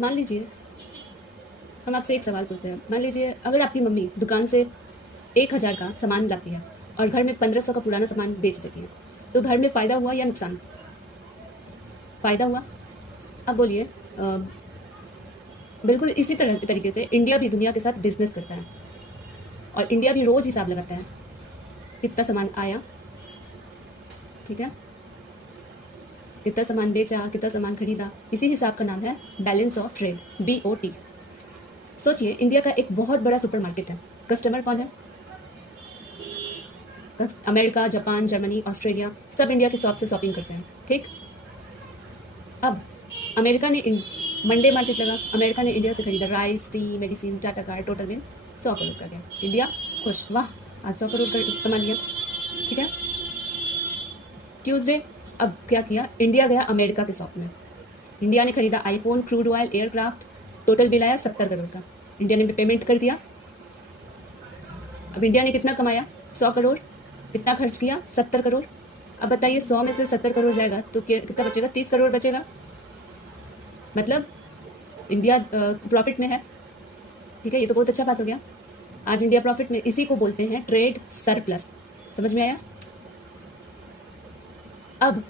मान लीजिए हम आपसे एक सवाल पूछते हैं, मान लीजिए अगर आपकी मम्मी दुकान से 1,000 का सामान लाती है और घर में 1,500 का पुराना सामान बेच देती है, तो घर में फ़ायदा हुआ या नुकसान? फ़ायदा हुआ। अब बोलिए, बिल्कुल इसी तरीके से इंडिया भी दुनिया के साथ बिजनेस करता है और इंडिया भी रोज़ हिसाब लगाता है कितना सामान आया, ठीक है, कितना सामान बेचा, कितना सामान खरीदा। इसी हिसाब का नाम है बैलेंस ऑफ ट्रेड, BOT। सोचिए, इंडिया का एक बहुत बड़ा सुपरमार्केट है, कस्टमर कौन है? अमेरिका, जापान, जर्मनी, ऑस्ट्रेलिया, सब इंडिया के शॉप से शॉपिंग करते हैं, ठीक। अब अमेरिका ने मंडे मार्केट लगा, अमेरिका ने इंडिया से खरीदा rice, T, medicine, Tata car, total bill 100 crore का गया। इंडिया खुश, वाह आज 100 करोड़ कमा लिया, ठीक है। ट्यूसडे अब क्या किया, इंडिया गया अमेरिका के शॉप में, इंडिया ने खरीदा iPhone, crude oil, aircraft, total bill आया 70 करोड़ का। इंडिया ने पेमेंट कर दिया। अब इंडिया ने कितना कमाया? 100 करोड़। कितना खर्च किया? 70 करोड़। अब बताइए 100 में से 70 करोड़ जाएगा तो कितना बचेगा? 30 करोड़ बचेगा। मतलब इंडिया प्रॉफिट में है, ठीक है। ये तो बहुत अच्छा बात हो गया, आज इंडिया प्रॉफिट में। इसी को बोलते हैं ट्रेड सरप्लस। समझ में आया? अब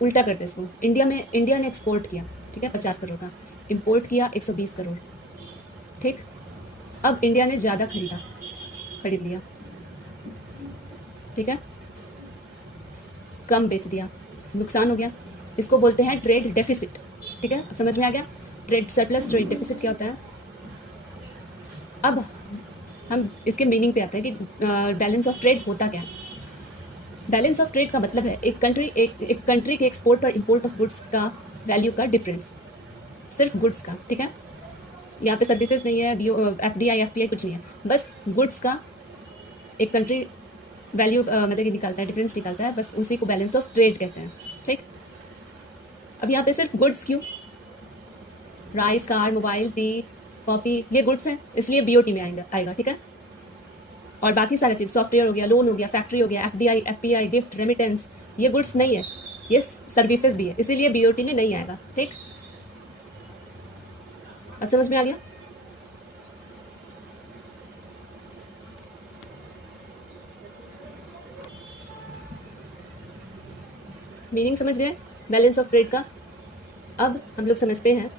उल्टा करते इसको, इंडिया ने एक्सपोर्ट किया, ठीक है, 50 करोड़ का, इंपोर्ट किया 120 करोड़, ठीक। अब इंडिया ने ज़्यादा खरीद लिया, ठीक है, कम बेच दिया, नुकसान हो गया। इसको बोलते हैं ट्रेड डेफिसिट, ठीक है। अब समझ में आ गया ट्रेड सरप्लस, ट्रेड डेफिसिट क्या होता है। अब हम इसके मीनिंग पे आते हैं कि बैलेंस ऑफ ट्रेड होता क्या है। बैलेंस ऑफ ट्रेड का मतलब है एक कंट्री के एक्सपोर्ट और इंपोर्ट ऑफ गुड्स का वैल्यू का डिफरेंस, सिर्फ गुड्स का, ठीक है। यहाँ पे सर्विसेज नहीं है, FDI FPI कुछ नहीं है, बस गुड्स का एक कंट्री वैल्यू मतलब कि निकालता है, डिफरेंस निकालता है, बस उसी को बैलेंस ऑफ ट्रेड कहते हैं, ठीक। अब यहाँ पे सिर्फ गुड्स क्यों? Rice, car, mobile, T, coffee, ये गुड्स हैं, इसलिए BOT में आएगा, ठीक है। और बाकी सारी चीज़, सॉफ्टवेयर हो गया, लोन हो गया, फैक्ट्री हो गया, FDI FPI, गिफ्ट, रेमिटेंस, ये गुड्स नहीं है, ये सर्विसेज भी है, इसीलिए BOT में नहीं आएगा, ठीक। अब समझ में आ गया? मीनिंग समझ गए बैलेंस ऑफ ट्रेड का? अब हम लोग समझते हैं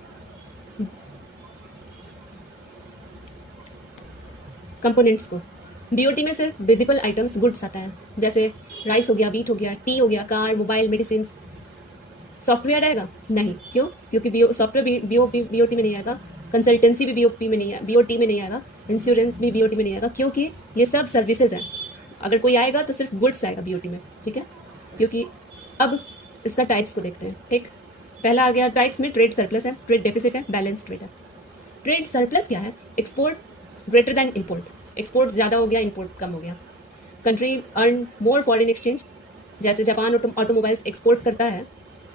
कंपोनेंट्स को। BOT में सिर्फ विजिबल आइटम्स, गुड्स आता है, जैसे राइस हो गया, वीट हो गया, टी हो गया, कार, मोबाइल, मेडिसिन। सॉफ्टवेयर आएगा नहीं, क्यों? क्योंकि सॉफ्टवेयर BOT में नहीं आएगा, कंसल्टेंसी भी BOT में नहीं आएगा, इंश्योरेंस भी BOT में नहीं आएगा, क्योंकि ये सब सर्विसेज हैं। अगर कोई आएगा तो सिर्फ गुड्स आएगा BOT में, ठीक है। क्योंकि अब इसका टाइप्स को देखते हैं, ठीक। पहला आ गया टाइप्स में, ट्रेड सरप्लस है, ट्रेड डेफिसिट है, बैलेंस ट्रेड है। ट्रेड सरप्लस क्या है? Export greater than import, export ज़्यादा हो गया, इम्पोर्ट कम हो गया। Country earn more foreign exchange, जैसे जापान ऑटोमोबाइल्स एक्सपोर्ट करता है,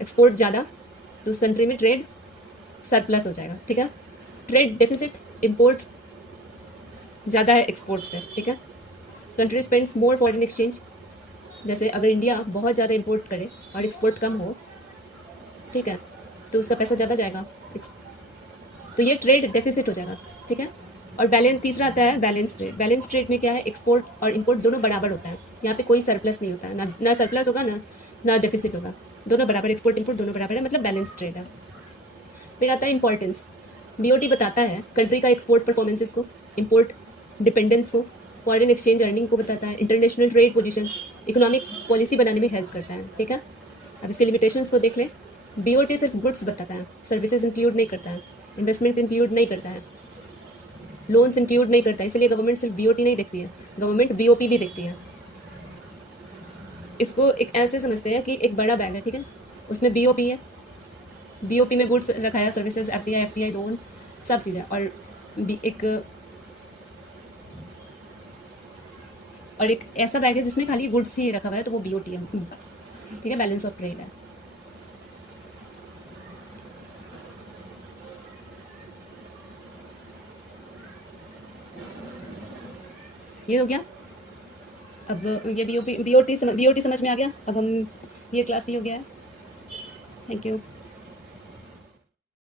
एक्सपोर्ट ज़्यादा, तो उस कंट्री में ट्रेड सरप्लस हो जाएगा, ठीक है। ट्रेड डेफिसिट, इम्पोर्ट ज़्यादा है एक्सपोर्ट से, ठीक है। कंट्री स्पेंड्स मोर फॉरेन एक्सचेंज, जैसे अगर इंडिया बहुत ज़्यादा इम्पोर्ट करे और एक्सपोर्ट कम हो, ठीक है, तो उसका पैसा ज़्यादा जाएगा, तो ये ट्रेड डेफिसिट हो जाएगा, ठीक है। और बैलेंस तीसरा आता है बैलेंस ट्रेड। बैलेंस ट्रेड में क्या है? एक्सपोर्ट और इंपोर्ट दोनों बराबर होता है, यहाँ पे कोई सरप्लस नहीं होता है, ना सरप्लस होगा ना डेफिसिट होगा, दोनों बराबर, एक्सपोर्ट इंपोर्ट दोनों बराबर है, मतलब बैलेंस ट्रेड है। फिर आता है इंपॉर्टेंस। BOT बताता है कंट्री का एक्सपोर्ट परफॉर्मेंसेस को, इंपोर्ट डिपेंडेंस को, फॉरेन एक्सचेंज अर्निंग को बताता है, international trade position, economic policy बनाने में हेल्प करता है, ठीक है। अब इसके लिमिटेशंस को देख लें। BOT सिर्फ गुड्स बताता है, सर्विसेज इंक्लूड नहीं करता है, इन्वेस्टमेंट इंक्लूड नहीं करता है, लोन्स इंक्लूड नहीं करता है, इसलिए गवर्नमेंट सिर्फ BOT नहीं देखती है, गवर्नमेंट BOP भी देखती है। इसको एक ऐसे समझते हैं कि एक बड़ा बैग है, ठीक है, उसमें BOP है, BOP में गुड्स रखा है, सर्विसेज, FDI FPI, लोन, सब चीज़ें, और एक ऐसा बैग है जिसमें खाली गुड्स ही रखा हुआ है, तो वो BOT है, ठीक है, बैलेंस ऑफ ट्रेड है। ये हो गया। अब ये BOT समझ में आ गया। अब हम ये क्लास भी हो गया है। Thank you.